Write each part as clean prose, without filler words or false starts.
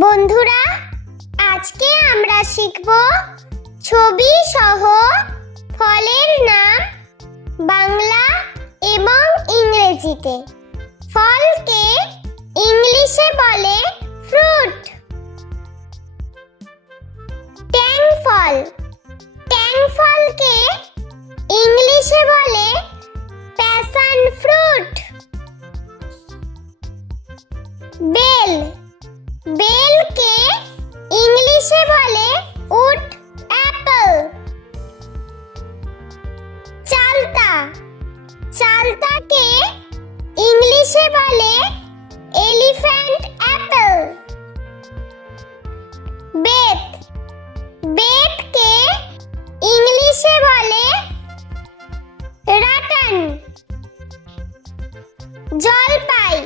বন্ধুরা, আজকে আমরা শিখব ছবি সহ ফলের নাম বাংলা এবং ইংরেজিতে। ফলকে ইংলিশে বলে ফ্রুট। ট্যাং ফল, ট্যাং ফলকে ইংলিশে বলে প্যাশন ফ্রুট। বেল, বেলকে ইংলিশে বলে উড অ্যাপল। চালতা, চালতাকে ইংলিশে বলে এলিফ্যান্ট অ্যাপল। বেত, বেতকে ইংলিশে বলে রাটান। জলপাই,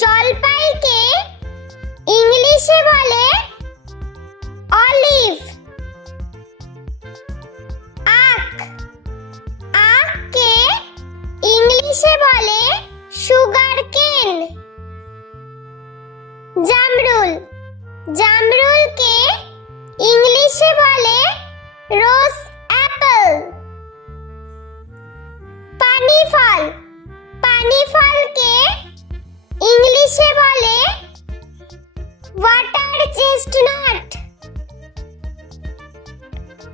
জলপাইকে ইংলিশে বলে অলিভ। আখ, আখকে ইংলিশে বলে সুগার কেন। জামরুল, জামরুলকে ইংলিশে বলে রোজ অ্যাপল। পানি ফল, পানি ফলকে ইংলিশে বলে ওয়াটার চেস্টনাট।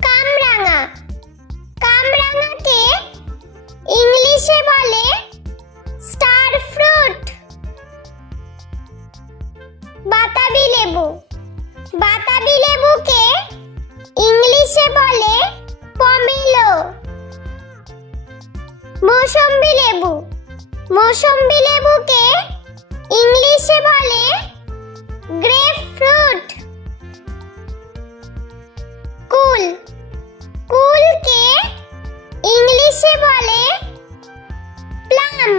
কামরাঙা, কামরাঙাকে ইংলিশে বলে স্টার ফ্রুট। বাতাবি লেবু, বাতাবি লেবুকে ইংলিশে বলে পমেলো। মৌসম্বি লেবু, মৌসম্বি লেবুকে ইংলিশে বলে গ্রেপ ফ্রুট। কুল, কুলকে ইংলিশে বলে প্লাম।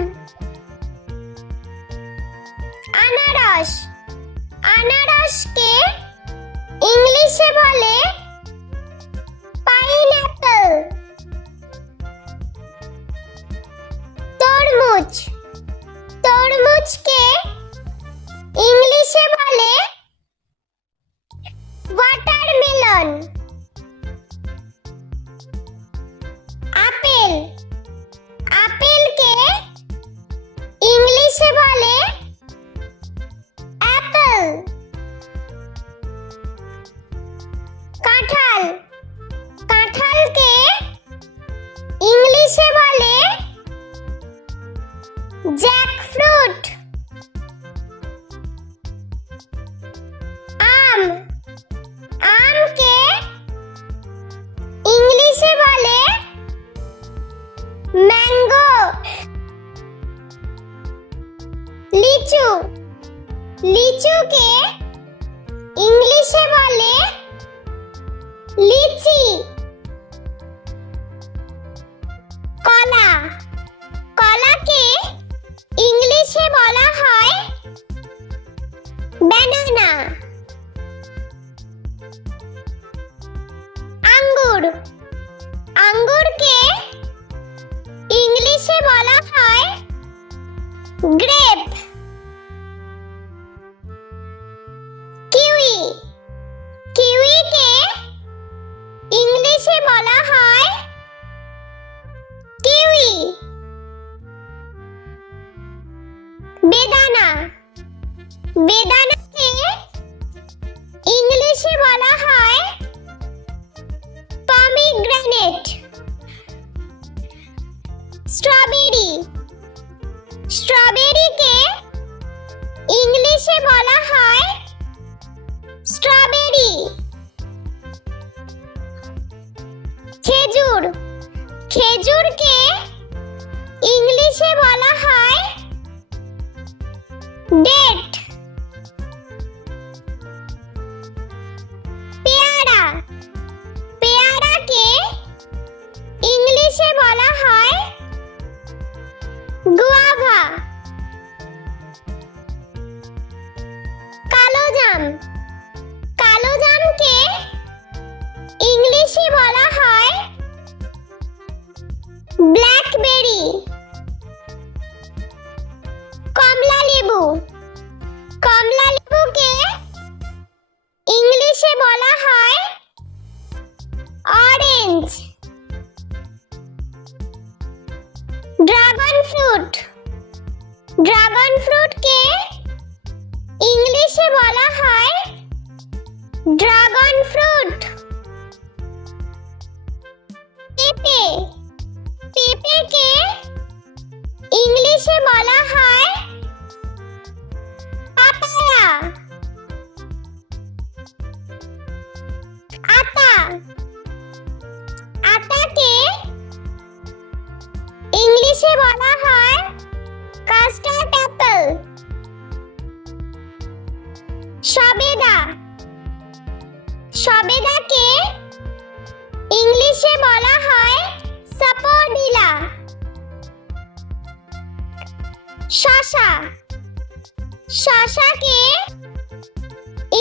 আনারস, আনারসকে ইংলিশে বলে পাইনঅ্যাপল। তরমুজ, তরমুজকে ইংলিশে বলে ওয়াটারমেলন। আপেল, আপেলকে ইংলিশে বলে অ্যাপল। কাঁঠাল, কাঁঠালকে ইংলিশে বলে জ্যাকফ্রুট। আম, আমকে ইংলিশে বলে ম্যাঙ্গো। লিচু, লিচুকে ইংলিশে বলে লিচি। কলা, কলাকে ইংলিশে বলা হয় ব্যানানা। আঙ্গুর, আঙ্গুরকে ইংলিশে বলা হয় গ্রেপ। কিউই, কিউইকে ইংলিশে বলা হয় কিউই। বেদানা, বেদানাকে ইংলিশে বলা হয় পমিগ্রেনেট। স্ট্রবেরি, স্ট্রবেরিকে ইংলিশে বলা হয় স্ট্রবেরি। খেজুর, খেজুরকে ইংলিশে বলা হয় ডেট। পেয়ারা, পেয়ারাকে ইংলিশে বলা হয় গুয়াভা। কালোজাম, কালোজামকে ইংলিশে বলা হয় ব্ল্যাকবেরি। কমলা লেবু, কমলা লেবুকে ড্রাগন ফ্রুটকে ইংলিশে বলা হয় ড্রাগন ফ্রুট। পেঁপে, পেঁপেকে ইংলিশে বলা হয় পাপায়া। আতা, আতাকে ইংলিশে বলা হয় কাস্টার্ড অ্যাপেল। সবেদা, সবেদাকে ইংলিশে বলা হয় সাপোডিলা। শসা, শসাকে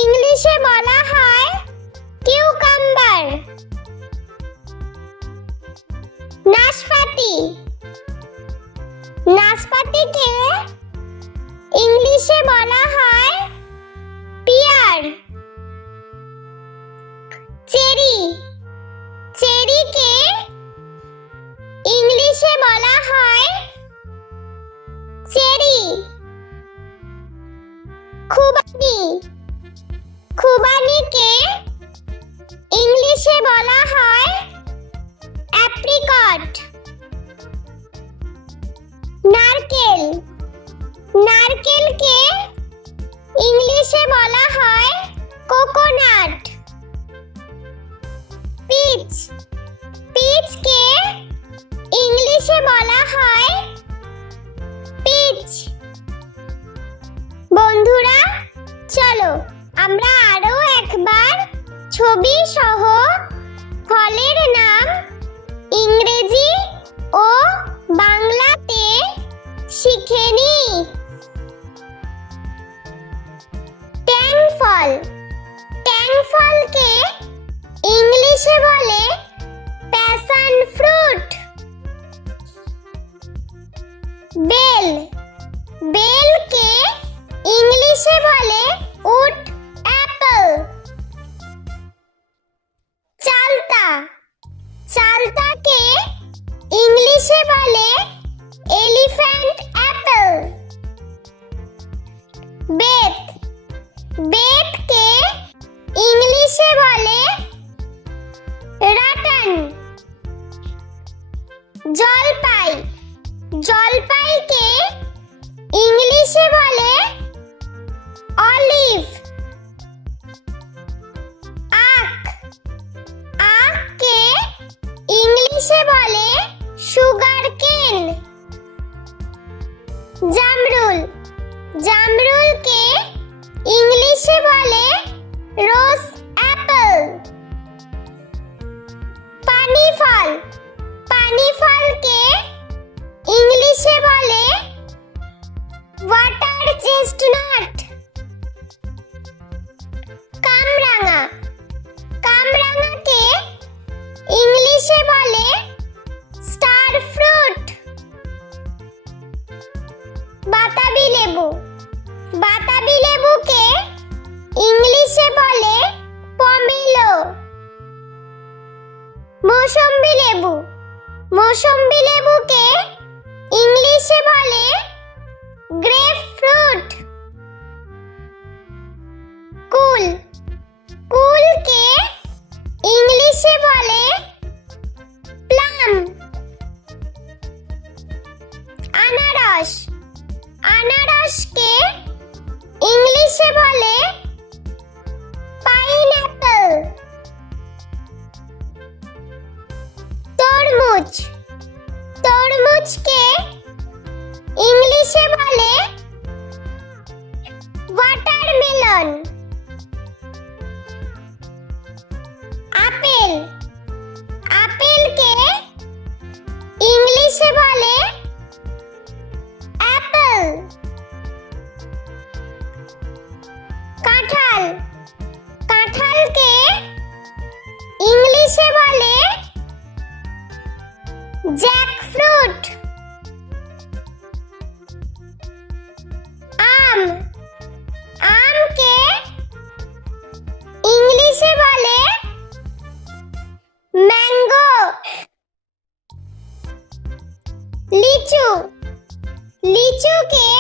ইংলিশে বলা হয় কিউকাম্বার। নাশপাতি, নাশপাতিকে ইংলিশে বলা হয় পিয়ার। চেরি, চেরিকে ইংলিশে বলা হয় চেরি। খুবানি, খুবানিকে ইংলিশে বলা হয় অ্যাপ্রিকট। নারকেল, নারকেলকে ইংলিশে বলা হয় কোকোনাট। পিচ, পিচকে ইংলিশে বলা হয় পিচ। বন্ধুরা, চলো আমরা আরো একবার ছবি সহ ফলের নাম ইংরেজি ও বাংলাতে শিখে নিই। ট্যাং ফল, ট্যাং ফলকে ইংলিশে বলে প্যাশন ফ্রুট। বেল, বেলকে ইংলিশে বলে উড অ্যাপল। চালতা, চালতাকে ইংলিশে বলে এলিফ্যান্ট অ্যাপল। বেত, বেতকে ইংলিশে বলে রাটন। জলপাই, জলপাইকে ইংলিশে বলে অলিভ। আখ, আখকে ইংলিশে বলে সুগার কেন। জামরুল, জামরুলকে ইংলিশে বলে রোজ অ্যাপল। পানি ফল, পানি ফলকে ইংলিশে বলে ওয়াটার চেস্টনাট। কামরাঙা, কামরাঙাকে ইংলিশে বলে স্টার ফ্রুট। বাতাবি লেবু, বাতাবি লেবুকে ইংলিশে বলে পমেলো। মৌসম্বি লেবু, মৌসম্বি লেবুকে ইংলিশে বলে গ্রেপ ফ্রুট। কুল, কুলকে ইংলিশে বলে প্লাম। আনারস, আনারসকে ইংলিশে বলে পাইনঅ্যাপল। তরমুজ, তরমুজকে ইংলিশে বলে ওয়াটারমেলন। আপেল, আপেলকে ইংলিশে বলে অ্যাপল। কাঁঠাল, কাঁঠালকে ইংলিশে বলে জ্যাকফ্রুট। আম, আমকে ইংলিশে বলে ম্যাঙ্গো। লিচু, লিচুকে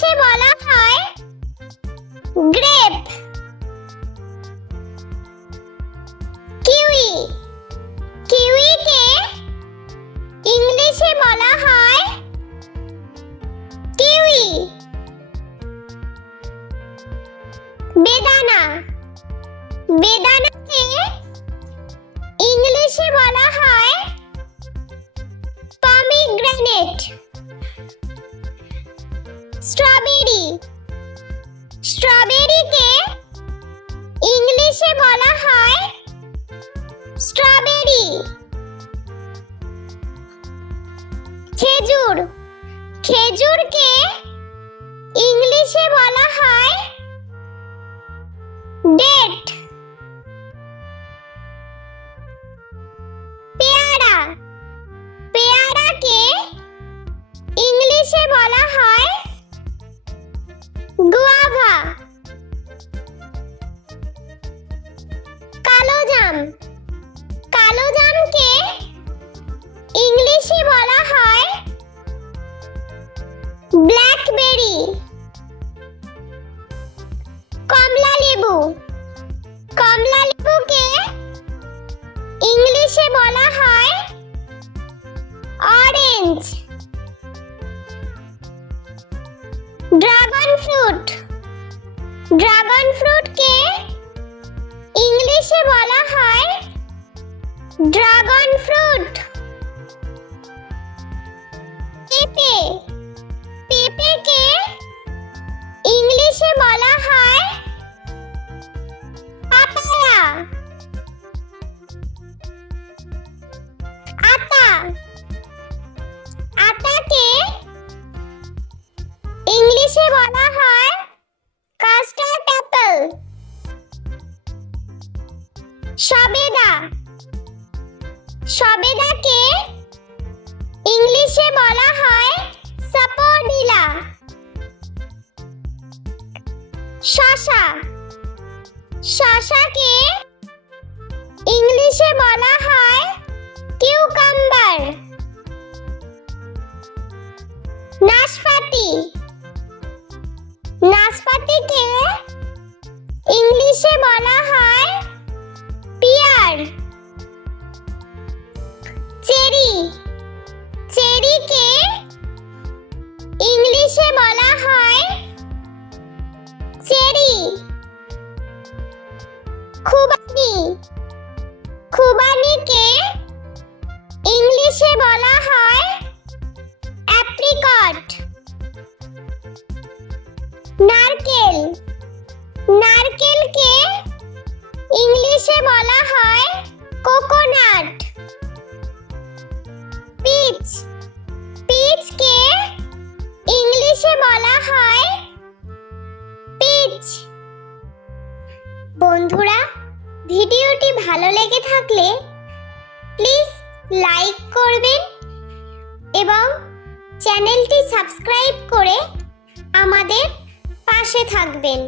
ইংলিশে বলা হয় গ্রেপ। কিউই, কিউইকে ইংলিশে বলা হয় কিউই। বেদানা, বেদানাকে ইংলিশে বলা হয় পমিগ্রেনেট। স্ট্রবেরি, স্ট্রবেরিকে ইংলিশে বলা হয় স্ট্রবেরি। খেজুর, খেজুরকে ইংলিশে বলা হয় ডেট। পেয়ারা, পেয়ারাকে ইংলিশে বলা হয় গুয়াভা। কালোজাম, কালোজামকে ইংলিশে বলা হয় ব্ল্যাকবেরি। কমলা লেবু, কমলা লেবুকে ইংলিশে বলা হয় অরেঞ্জ। ড্রাগন ফ্রুট, ড্রাগন ফ্রুটকে ইংলিশে বলা হয় ড্রাগন ফ্রুট। পেঁপে, পেঁপেকে ইংলিশে বলা হয় পাপায়া। আতা, আতাকে ইংলিশে বলা হয় কাস্টার্ড অ্যাপল। সবেদা, সবেদাকে ইংলিশে বলা হয় সাপোডিলা। শসা, শসাকে ইংলিশে বলা হয় কিউকাম্বার। নাশপাতি, নাশপাতিকে ইংলিশে বলা হয় পিয়ার। চেরি, চেরিকে ইংলিশে বলা হয় চেরি। খুবানি, খুবানিকে ইংলিশে বলা হয় অ্যাপ্রিকট। নারকেল, নারকেলকে ইংলিশে বলা হয় কোকোনাট। পিচ, পিচকে ইংলিশে বলা হয় পিচ। বন্ধুরা, ভিডিওটি ভালো লেগে থাকলে প্লিজ লাইক করবেন এবং চ্যানেলটি সাবস্ক্রাইব করে আমাদের পাশে থাকবেন।